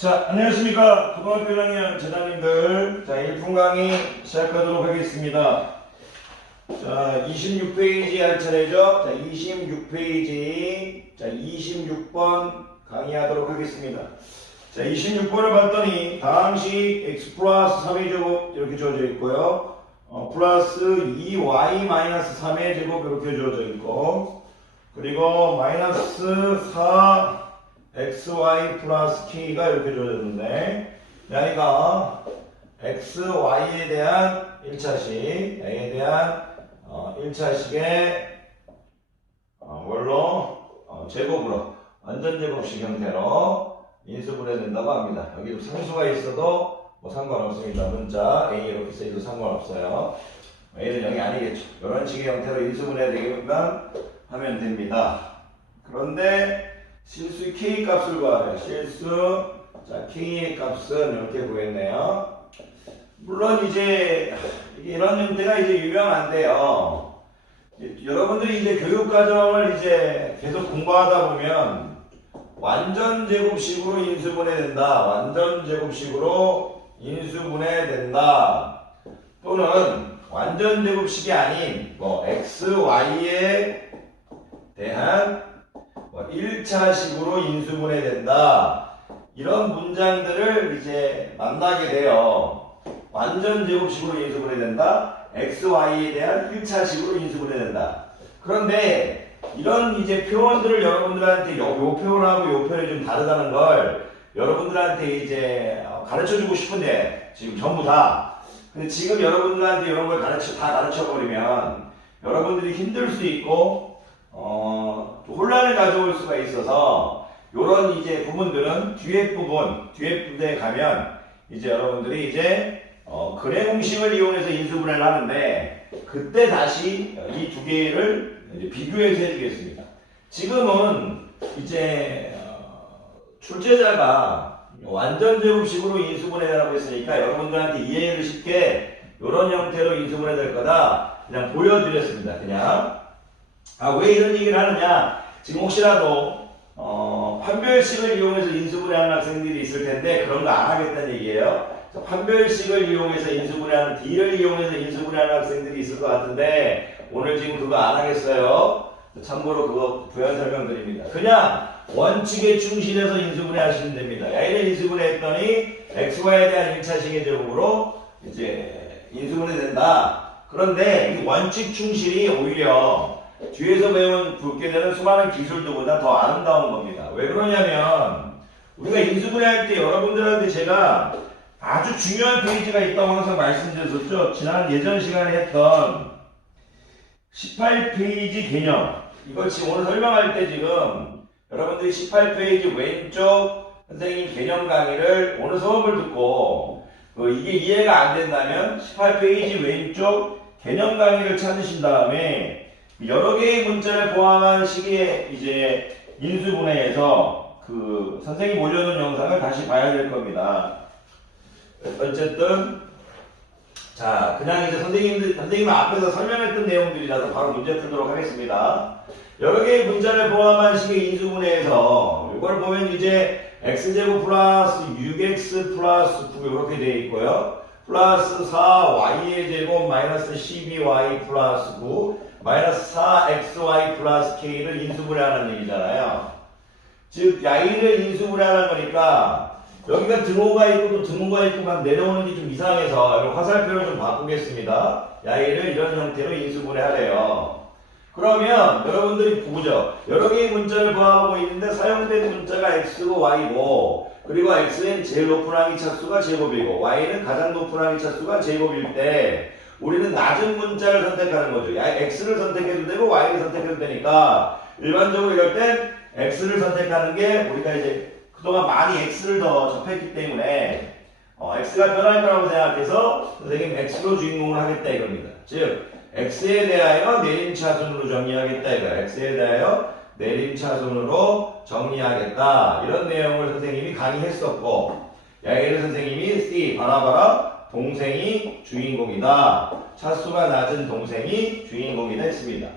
자, 안녕하십니까. 고등학교 1학년 재단님들. 자, 1분 강의 시작하도록 하겠습니다. 자, 26페이지 할 차례죠. 자, 26페이지. 자, 26번 강의하도록 하겠습니다. 자, 26번을 봤더니 다항식 x 플러스 3의 제곱 이렇게 주어져 있고요. 플러스 2y 마이너스 3의 제곱 이렇게 주어져 있고, 그리고 마이너스 4 xy 플러스 k가 이렇게 주어졌는데, 여기가 xy에 대한 1차식, a에 대한 1차식의 제곱으로 완전 제곱식 형태로 인수분해된다고 합니다. 여기 좀 상수가 있어도 뭐 상관없습니다. 문자 a 이렇게 써도 상관없어요. a는 0이 아니겠죠. 이런 식의 형태로 인수분해되기만 하면 됩니다. 그런데 실수 k 값을 구하래요. 실수 자 k의 값은 이렇게 구했네요. 물론 이제 이런 형태가 이제 유명한데요. 여러분들이 이제 교육과정을 이제 계속 공부하다 보면 완전 제곱식으로 인수분해된다, 완전 제곱식으로 인수분해된다, 또는 완전 제곱식이 아닌 뭐 x, y에 대한 1차식으로 인수분해된다, 이런 문장들을 이제 만나게 돼요. 완전 제곱식으로 인수분해된다, x, y에 대한 1차식으로 인수분해된다. 그런데 이런 이제 표현들을 여러분들한테 요 표현하고 요 표현이 좀 다르다는 걸 여러분들한테 이제 가르쳐주고 싶은데, 지금 전부 다. 근데 지금 여러분들한테 이런 걸 다 가르쳐버리면 여러분들이 힘들 수 있고, 혼란을 가져올 수가 있어서, 요런 이제 부분들은 뒤에 부분에 가면 이제 여러분들이 이제 근해 공식을 이용해서 인수분해를 하는데, 그때 다시 이 두 개를 비교해서 해주겠습니다. 지금은 이제 출제자가 완전 제곱식으로 인수분해라고 했으니까 여러분들한테 이해를 쉽게 이런 형태로 인수분해 될 거다 그냥 보여드렸습니다. 그냥 왜 이런 얘기를 하느냐, 지금 혹시라도 판별식을 이용해서 인수분해하는 학생들이 있을 텐데 그런 거 안 하겠다는 얘기예요. 판별식을 이용해서 인수분해하는, D를 이용해서 인수분해하는 학생들이 있을 것 같은데 오늘 지금 그거 안 하겠어요. 참고로 그거 부연 설명드립니다. 그냥 원칙에 충실해서 인수분해 하시면 됩니다. A를 인수분해했더니 XY에 대한 1차식의 제곱으로 이제 인수분해 된다. 그런데 이 원칙 충실이 오히려 뒤에서 배우게 되는 수많은 기술들보다 더 아름다운 겁니다. 왜 그러냐면 우리가 인수분해할 때 여러분들한테 제가 아주 중요한 페이지가 있다고 항상 말씀드렸었죠. 지난 예전 시간에 했던 18페이지 개념, 이걸 지금 오늘 설명할 때 지금 여러분들이 18페이지 왼쪽 선생님 개념 강의를 오늘 수업을 듣고 이게 이해가 안 된다면 18페이지 왼쪽 개념 강의를 찾으신 다음에 여러 개의 문자를 포함한 식의 이제 인수분해에서 그 선생님 올려놓은 영상을 다시 봐야 될 겁니다. 어쨌든 자, 그냥 이제 선생님 앞에서 설명했던 내용들이라서 바로 문제 풀도록 하겠습니다. 여러 개의 문자를 포함한 식의 인수분해에서 이걸 보면 이제 x제곱 플러스 6x 플러스 9 이렇게 되어 있고요. 플러스 4y의 제곱 마이너스 12y 플러스 9 마이너스 4xy 플러스 k를 인수분해하는 얘기잖아요. 즉 야이를 인수분해하는 거니까 여기가 등호가 있고 또 등호가 있고 막 내려오는 게 좀 이상해서 이런 화살표를 좀 바꾸겠습니다. 야이를 이런 형태로 인수분해하래요. 그러면 여러분들이 보죠. 여러 개의 문자를 포함하고 있는데 사용된 문자가 x고 y고, 그리고 x는 제일 높은 항의 차수가 제곱이고 y는 가장 높은 항의 차수가 제곱일 때 우리는 낮은 문자를 선택하는 거죠. x를 선택해도 되고 y를 선택해도 되니까 일반적으로 이럴 땐 x를 선택하는 게, 우리가 이제 그동안 많이 x를 더 접했기 때문에 x가 변할 거라고 생각해서 선생님 x로 주인공을 하겠다 이겁니다. 즉 x에 대하여 내림차순으로 정리하겠다 이거야. x에 대하여 내림차순으로 정리하겠다, 이런 내용을 선생님이 강의했었고, 야기를 선생님이 C 바라바라 동생이 주인공이다, 차수가 낮은 동생이 주인공이다 했습니다.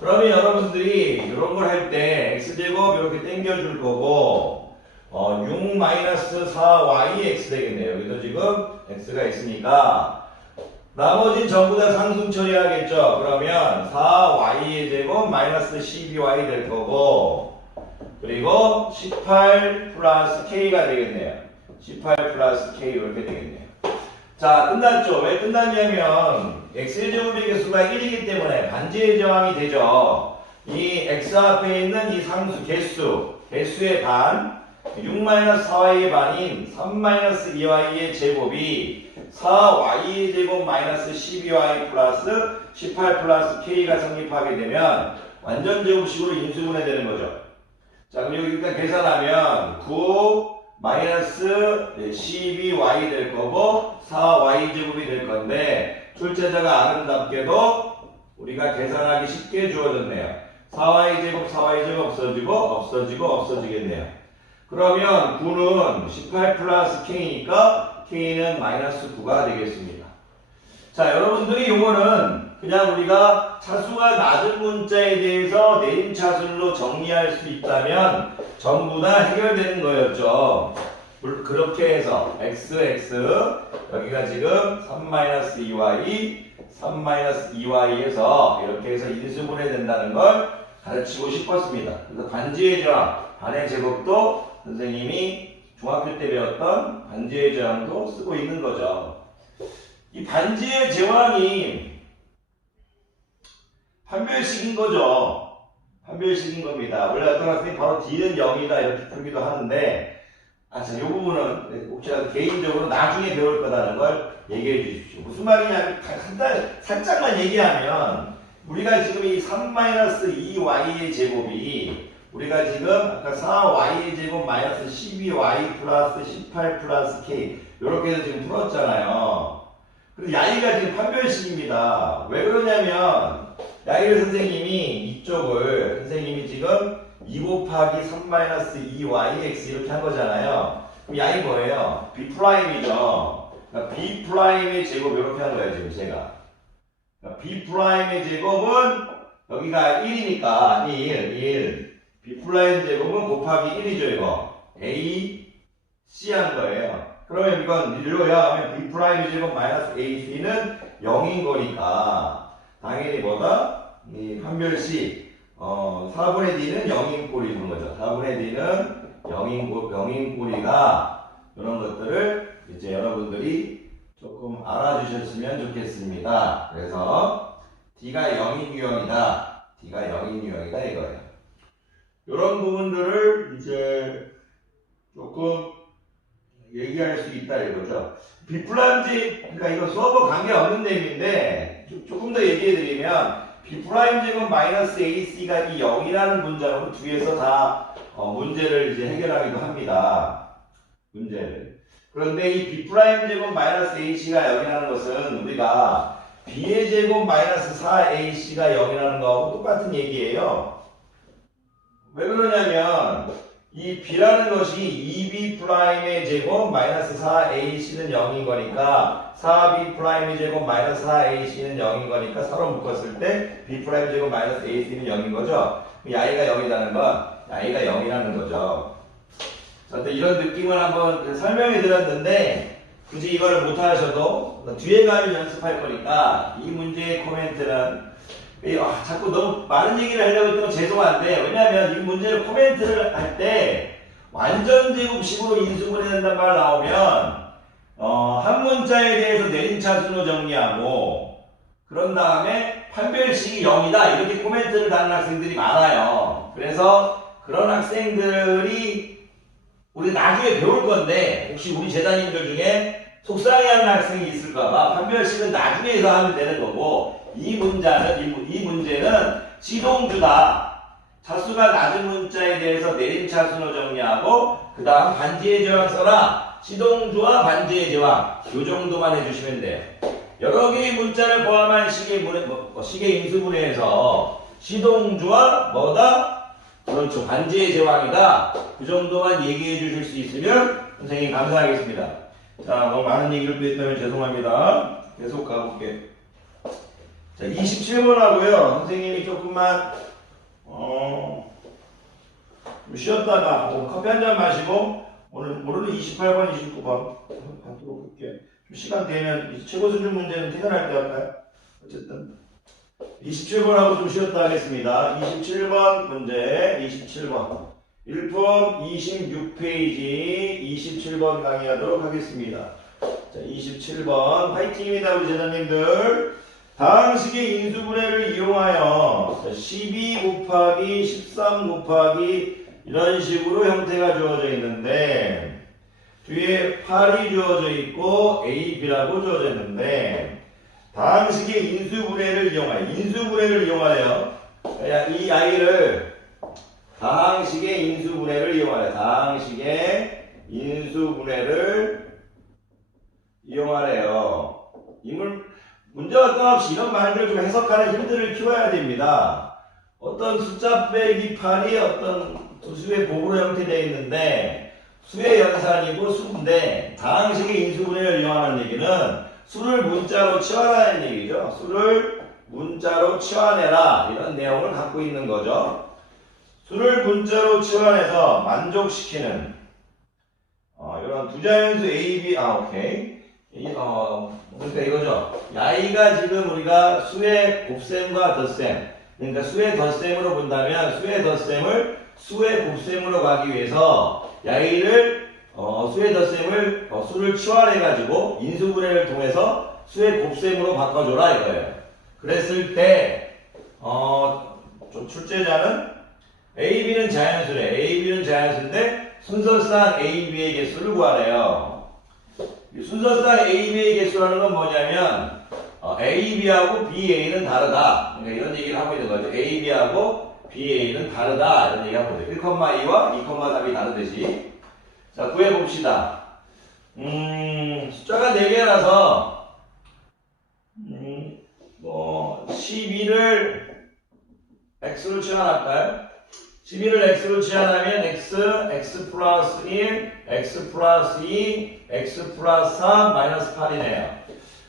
그러면 여러분들이 이런 걸 할 때 x제곱 이렇게 당겨줄 거고, 6-4yx 되겠네요. 여기도 지금 x가 있으니까 나머지는 전부 다 상승 처리하겠죠. 그러면 4y의 제곱 마이너스 12y 될 거고, 그리고 18 플러스 k가 되겠네요. 18 플러스 k 이렇게 되겠네요. 자, 끝났죠. 왜 끝났냐면 x의 제곱의 개수가 1이기 때문에 반지의 제왕이 되죠. 이 x 앞에 있는 이 상수 개수의 반 6-4y의 반인 3-2y의 제곱이 4y의 제곱 마이너스 12y 플러스 18 플러스 k가 성립하게 되면 완전 제곱식으로 인수분해 되는 거죠. 자, 그럼 여기 일단 계산하면 9 마이너스 12y 될 거고 4y 제곱이 될 건데, 출제자가 아름답게도 우리가 계산하기 쉽게 주어졌네요. 4y 제곱 없어지겠네요. 그러면 9는 18 플러스 k니까 k는 마이너스 9가 되겠습니다. 자, 여러분들이 요거는 그냥 우리가 차수가 낮은 문자에 대해서 내림차순으로 정리할 수 있다면 전부 다 해결되는 거였죠. 그렇게 해서 x 여기가 지금 3-2y 3-2y에서 이렇게 해서 인수분해 된다는 걸 가르치고 싶었습니다. 그래서 반지의 제왕, 반의 제곱도 선생님이 중학교 때 배웠던 반지의 제왕도 쓰고 있는 거죠. 이 반지의 제왕이 판별식인 거죠. 판별식인 겁니다. 원래 어떤 학생이 바로 D는 0이다 이렇게 풀기도 하는데, 자, 이 부분은 혹시라도 개인적으로 나중에 배울 거라는 걸 얘기해 주십시오. 무슨 말이냐면 살짝만 얘기하면, 우리가 지금 이 3-2y의 제곱이 우리가 지금 아까 4y의 제곱 마이너스 12y 플러스 18 플러스 k 이렇게 해서 지금 풀었잖아요. 그래서 야이가 지금 판별식입니다. 왜 그러냐면 야이를 선생님이 지금 2 곱하기 3-2yx 이렇게 한 거잖아요. 그럼 야이 뭐예요? b'이죠. 그러니까 b'의 제곱 이렇게 한 거예요, 지금 제가. 그러니까 b'의 제곱은 여기가 1이니까 1. b'의 제곱은 곱하기 1이죠, 이거. a, c 한 거예요. 그러면 이건 일로야 하면 b'의 제곱 마이너스 ac는 0인 거니까 당연히 뭐다? 이 판별식 4분의 d는 0인 꼴이 되는 거죠. 4분의 d는 0인 꼴이가 이런 것들을 이제 여러분들이 조금 알아주셨으면 좋겠습니다. 그래서 d가 0인 유형이다. d가 0인 유형이다 이거예요. 이런 부분들을 이제 조금 얘기할 수 있다 이거죠. B'지, 그러니까 이거 수업과 관계없는 내용인데 조금 더 얘기해드리면 B'제곱 마이너스 AC가 이 0이라는 문장으로 뒤에서 다 문제를 이제 해결하기도 합니다. 문제를. 그런데 이 B'제곱 마이너스 AC가 0이라는 것은 우리가 B의 제곱 마이너스 4AC가 0이라는 거하고 똑같은 얘기예요. 왜 그러냐면 이 B라는 것이 2B'의 제곱 마이너스 4AC는 0인 거니까 4B'의 제곱 마이너스 4AC는 0인 거니까 서로 묶었을 때 B'의 제곱 마이너스 AC는 0인 거죠. 야이가 0이라는 건 야이가 0이라는 거죠. 어떤 이런 느낌을 한번 설명해 드렸는데 굳이 이걸 못 하셔도 뒤에 가면 연습할 거니까 이 문제의 코멘트는 자꾸 너무 많은 얘기를 하려고 했던 건 죄송한데, 왜냐하면 이 문제를 코멘트를 할 때 완전 제곱식으로 인수분해 된다는 말 나오면 한 문자에 대해서 내림차순으로 정리하고 그런 다음에 판별식이 0이다 이렇게 코멘트를 다는 학생들이 많아요. 그래서 그런 학생들이 우리 나중에 배울 건데 혹시 우리 재단님들 중에 속상해하는 학생이 있을까봐 판별식은 나중에 해서 하면 되는 거고, 이 문제는 지동주다. 차수가 낮은 문자에 대해서 내림차순으로 정리하고 그 다음 반지의 제왕 써라. 지동주와 반지의 제왕 이 정도만 해주시면 돼요. 여러 개의 문자를 포함한 시계 인수분해에서 시동주와 뭐다? 그렇죠. 반지의 제왕이다. 그 정도만 얘기해 주실 수 있으면 선생님 감사하겠습니다. 자, 너무 많은 얘기를 또 했다면 죄송합니다. 계속 가볼게. 자, 27번 하고요. 선생님이 조금만 좀 쉬었다가 커피 한 잔 마시고 오늘은 28번, 29번 하도록 할게. 좀 시간 되면 최고 수준 문제는 퇴근할 때 할까요? 어쨌든 27번하고 좀 쉬었다 하겠습니다. 27번 문제, 27번 1품 26페이지 27번 강의하도록 하겠습니다. 자, 27번 화이팅입니다 우리 제자님들. 다항식의 인수분해를 이용하여 12 곱하기 13 곱하기 이런 식으로 형태가 주어져 있는데 뒤에 8이 주어져 있고 A, B라고 주어져 있는데 다항식의 인수분해를 이용하여 이 아이를 다항식의 인수분해를 이용하래요. 문제와 상관없이 이런 말들을 좀 해석하는 힘들을 키워야 됩니다. 어떤 숫자 빼기 8이 어떤 두 수의 곱으로 형태되어 있는데 수의 연산이고 수인데 다항식의 인수분해를 이용하는 얘기는 수를 문자로 치환하는 얘기죠. 수를 문자로 치환해라 이런 내용을 갖고 있는 거죠. 수를 문자로 치환해서 만족시키는 이런 부자연수 A, B, 오케이. 그러니까 이거죠. 야이가 지금 우리가 수의 곱셈과 덧셈, 그러니까 수의 덧셈으로 본다면 수의 덧셈을 수의 곱셈으로 가기 위해서 야이를 수의 덧셈을 수를 치환해가지고 인수분해를 통해서 수의 곱셈으로 바꿔줘라 이거예요. 그랬을 때 좀 출제자는 A, B는 자연수래. A, B는 자연수인데 순서상 A, B의 개수를 구하래요. 순서상 A, B의 개수라는 건 뭐냐면 A, B하고 B, A는 다르다. 그러니까 이런 얘기를 하고 있는 거죠. A, B하고 B, A는 다르다. 이런 얘기를 하고 있어요. 1,2와 2,3이 다르듯이. 자, 구해봅시다. 숫자가 4개라서 12를 x로 치환할까요? 12를 x로 치환하면 x 플러스 1, x 플러스 2, x 플러스 3, 마이너스 8이네요.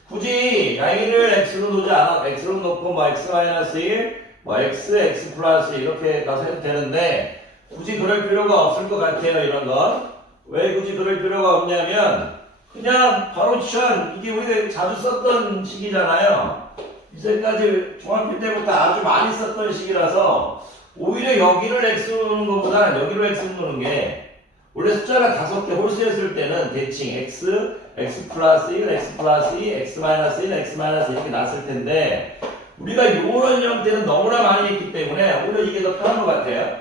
굳이 y를 x로 놓지 않아, x로 놓고 x 마이너스 1, x 플러스 2 이렇게 가서 해도 되는데 굳이 그럴 필요가 없을 것 같아요. 이런 건. 왜 굳이 그럴 필요가 없냐면 그냥 바로 치환, 이게 우리가 자주 썼던 식이잖아요. 이제까지 중학교 때부터 아주 많이 썼던 식이라서 오히려 여기를 x로 놓는 것보다 여기로 x로 놓는 게 원래 숫자가 5개 홀수였을 때는 대칭 x 플러스 1, x 플러스 2, x 마이너스 1, x 마이너스 2 이렇게 났을 텐데 우리가 이런 형태는 너무나 많이 했기 때문에 오히려 이게 더 편한 것 같아요.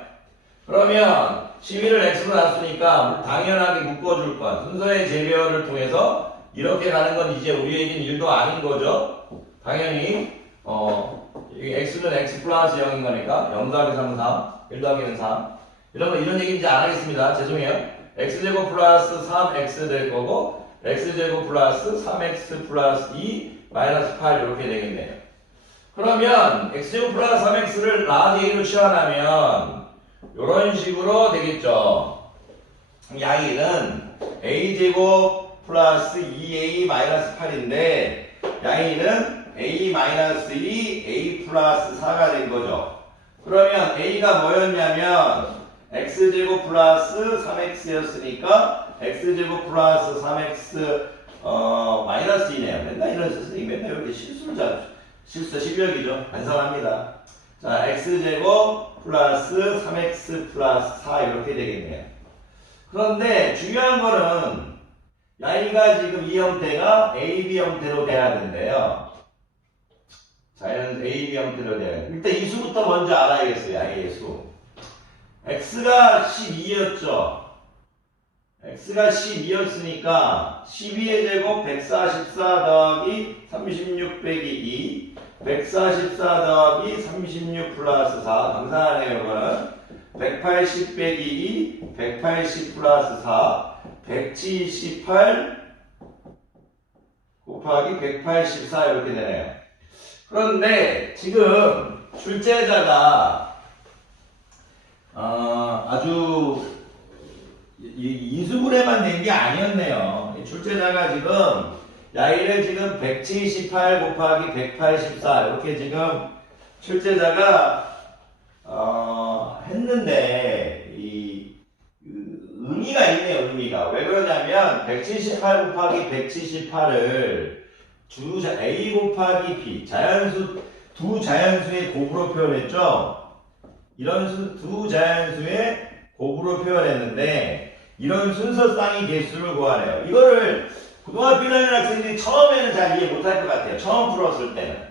그러면 12를 x로 놨으니까 당연하게 묶어줄 것. 순서의 재배열을 통해서 이렇게 가는 건 이제 우리에겐 일도 아닌 거죠. 당연히 x는 x 플러스 0인 거니까 0 더하기 3은 3, 1 더하기는 3 이런 얘기 이제 안 하겠습니다. 죄송해요. x제곱 플러스 3x 될 거고 x제곱 플러스 3x 플러스 2 마이너스 8 이렇게 되겠네요. 그러면 x제곱 플러스 3x를 라지 a로 치환하면 이런 식으로 되겠죠. 양이는 a제곱 플러스 2a 마이너스 8인데 양이는 a 마이너스 2 a 플러스 4가 된 거죠. 그러면 a가 뭐였냐면 x제곱 플러스 3x였으니까 x제곱 플러스 3x 마이너스 2네요. 맨날 이런 선생님이 맨날 이렇게 실수 12역이죠. 반성합니다. 자, x제곱 플러스 3x 플러스 4 이렇게 되겠네요. 그런데 중요한 거는 야이가 지금 이 형태가 AB 형태로 돼야 된대요. 자연은 AB 형태로 돼야 돼요. 일단 이 수부터 먼저 알아야겠어요. 야이의 수. x가 12였죠. x가 12였으니까 12의 제곱 144 더하기 36 빼기 2 144 더하기 36 플러스 4 감사하네요. 이거는 180 빼기 2 180 플러스 4 178 곱하기 184 이렇게 되네요. 그런데 지금 출제자가 아주 인수분해만 낸 게 아니었네요. 출제자가 지금 야이를 지금 178 곱하기 184 이렇게 지금 출제자가 했는데 이 의미가 있네요. 의미가 178 곱하기 178을 A 곱하기 B, 두 자연수의 곱으로 표현했죠? 이런 두 자연수의 곱으로 표현했는데, 이런 순서쌍의 개수를 구하래요. 이거를 고등학교 1학년 학생들이 처음에는 잘 이해 못할 것 같아요. 처음 풀었을 때는.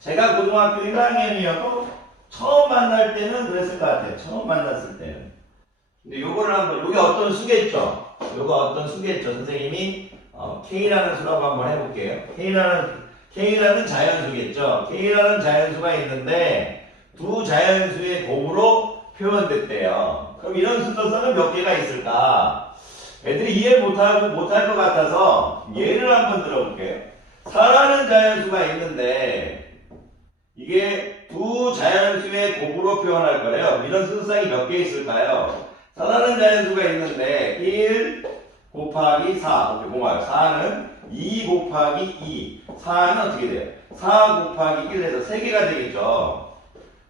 제가 고등학교 1학년이어도 처음 만날 때는 그랬을 것 같아요. 처음 만났을 때는. 근데 요거를 한번, 요게 어떤 수겠죠? 요거 어떤 수겠죠? 선생님이 K라는 수라고 한번 해볼게요. K라는 자연수겠죠? K라는 자연수가 있는데 두 자연수의 곱으로 표현됐대요. 그럼 이런 순서쌍은 몇 개가 있을까? 애들이 이해 못할 것 같아서 예를 한번 들어볼게요. 4라는 자연수가 있는데 이게 두 자연수의 곱으로 표현할 거래요. 이런 순서쌍이 몇 개 있을까요? 4라는 자연수가 있는데 1 곱하기 4 이렇게 공화요. 4는 2 곱하기 2 4는 어떻게 돼요? 4 곱하기 1에서 3개가 되겠죠.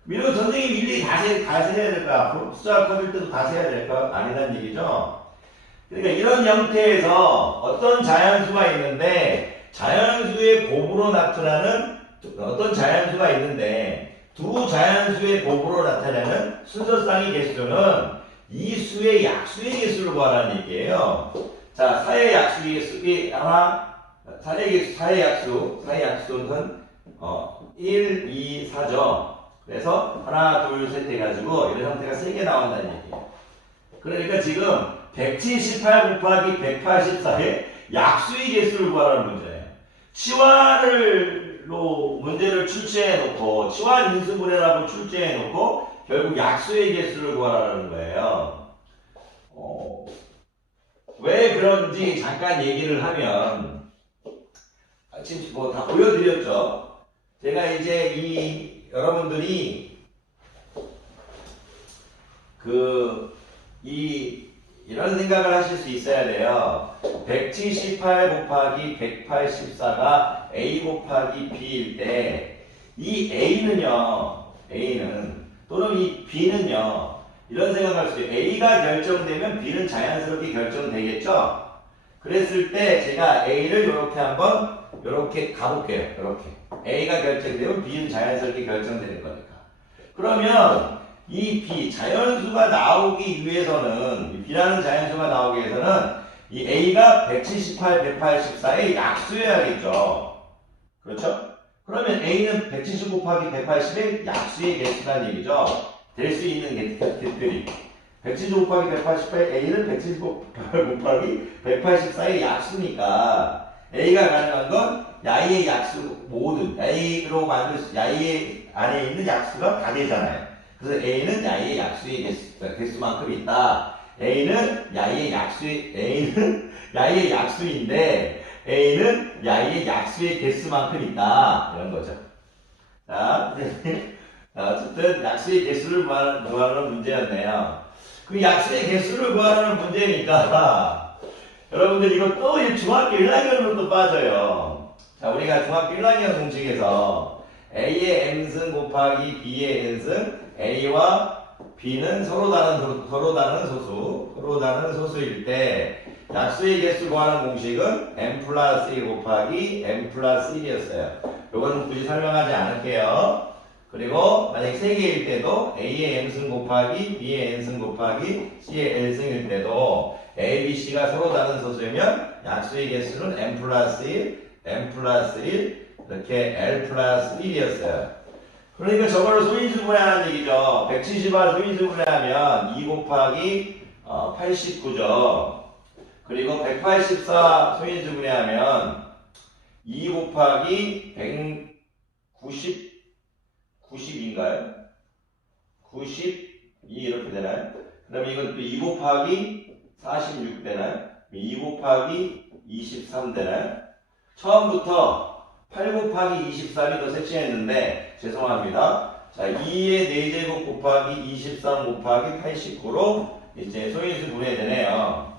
이런 선생님 일일이 다시 해야 될까? 앞으로 숫자가 커질 때도 다시 해야 될까? 아니란 얘기죠. 그러니까 이런 형태에서 어떤 자연수가 있는데 자연수의 곱으로 나타나는 어떤 자연수가 있는데 두 자연수의 곱으로 나타나는 순서쌍의 개수는 이 수의 약수의 개수를 구하라는 얘기예요. 자, 4의 약수의 개수이 하나, 4의 약수는 1, 2, 4죠. 그래서 하나, 둘, 셋 해가지고 이런 형태가 3개 나온다는 얘기예요. 그러니까 지금 178 곱하기 184의 약수의 개수를 구하라는 문제예요. 치환으로 문제를 출제해놓고 치환 인수분해라고 출제해놓고 결국 약수의 개수를 구하라는 거예요. 왜 그런지 잠깐 얘기를 하면 지금 뭐 다 보여드렸죠. 제가 이제 여러분들이 이런 생각을 하실 수 있어야 돼요. 178 곱하기 184가 A 곱하기 B일 때 이 A는 또는 이 B는요, 이런 생각할 수 있어요. A가 결정되면 B는 자연스럽게 결정되겠죠? 그랬을 때 제가 A를 이렇게 가볼게요. 이렇게. A가 결정되면 B는 자연스럽게 결정되는 거니까. 그러면 이 B, 자연수가 나오기 위해서는, B라는 자연수가 나오기 위해서는 이 A가 178, 184의 약수여야겠죠. 그렇죠? 그러면 A는 170 곱하기 180의 약수의 개수라는 얘기죠. 될 수 있는 개수들이. 170 곱하기 180의 A는 170 곱하기 184의 약수니까 A가 가능한 건 야의 약수 모든, 야의 안에 있는 약수가 다 되잖아요. 그래서 A는 야의 약수의 개수만큼 있다. A는 야의 약수인데 A는 야의 약수의 개수만큼 있다. 이런 거죠. 자, 어쨌든 약수의 개수를 구하는 문제였네요. 그 약수의 개수를 구하는 문제니까 여러분들 이거 또 중학교 1학년으로 또 빠져요. 자, 우리가 중학교 1학년 공식에서 A의 n승 곱하기 B의 n승, A와 B는 서로 다른 소수일 때 약수의 개수 구하는 공식은 n 플러스 1 곱하기 n 플러스 1이었어요. 요거는 굳이 설명하지 않을게요. 그리고 만약 3개일 때도 A의 m승 곱하기 B의 n승 곱하기 C의 l승일 때도 A, B, C가 서로 다른 소수이면 약수의 개수는 n 플러스 1, 이렇게 L 플러스 1이었어요. 그러니까 저거를 소인수분해하는 얘기죠. 170을 소인수분해하면 2 곱하기 89죠. 그리고 184 소인수분해하면 2 곱하기 90인가요? 92 이렇게 되나요? 그러면 이건 또 2 곱하기 46 되나요? 2 곱하기 23 되나요? 처음부터 8 곱하기 23이 더 색칠했는데 죄송합니다. 자, 2의 4제곱 곱하기 23 곱하기 89로 이제 소인수 분해되네요.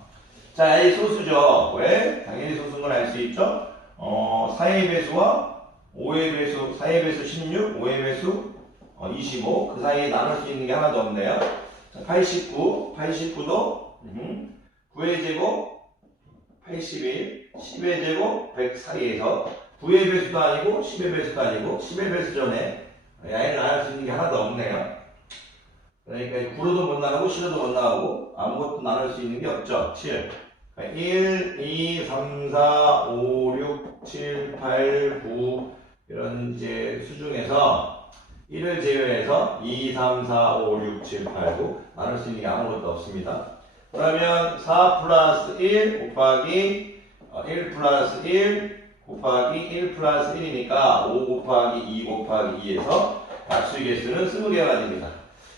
자, 이 소수죠. 왜? 당연히 소수인 걸 알 수 있죠? 4의 배수와 5의 배수, 4의 배수 16, 5의 배수 25. 그 사이에 나눌 수 있는 게 하나도 없네요. 자, 89, 89도 9의 제곱 81, 10의 제곱 100 사이에서 9의 배수도 아니고 10의 배수도 아니고 10의 배수 전에 야를 나눌 수 있는 게 하나도 없네요. 그러니까 9로도 못 나누고 10로도 못 나누고 아무것도 나눌 수 있는 게 없죠. 7. 1, 2, 3, 4, 5, 6, 7, 8, 9 이런 이제 수 중에서 1을 제외해서 2, 3, 4, 5, 6, 7, 8, 9 나눌 수 있는 게 아무것도 없습니다. 그러면 4 플러스 1 곱하기 1 플러스 1 곱하기 1 플러스 1이니까 5 곱하기 2 곱하기 2에서 약수의 개수는 20개가 됩니다.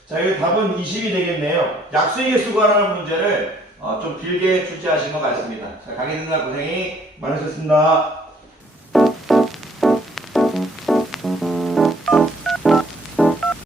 자, 이 답은 20이 되겠네요. 약수의 개수 구하라는 문제를 좀 길게 출제하신 것 같습니다. 자, 강의 듣는 날 고생이 많으셨습니다.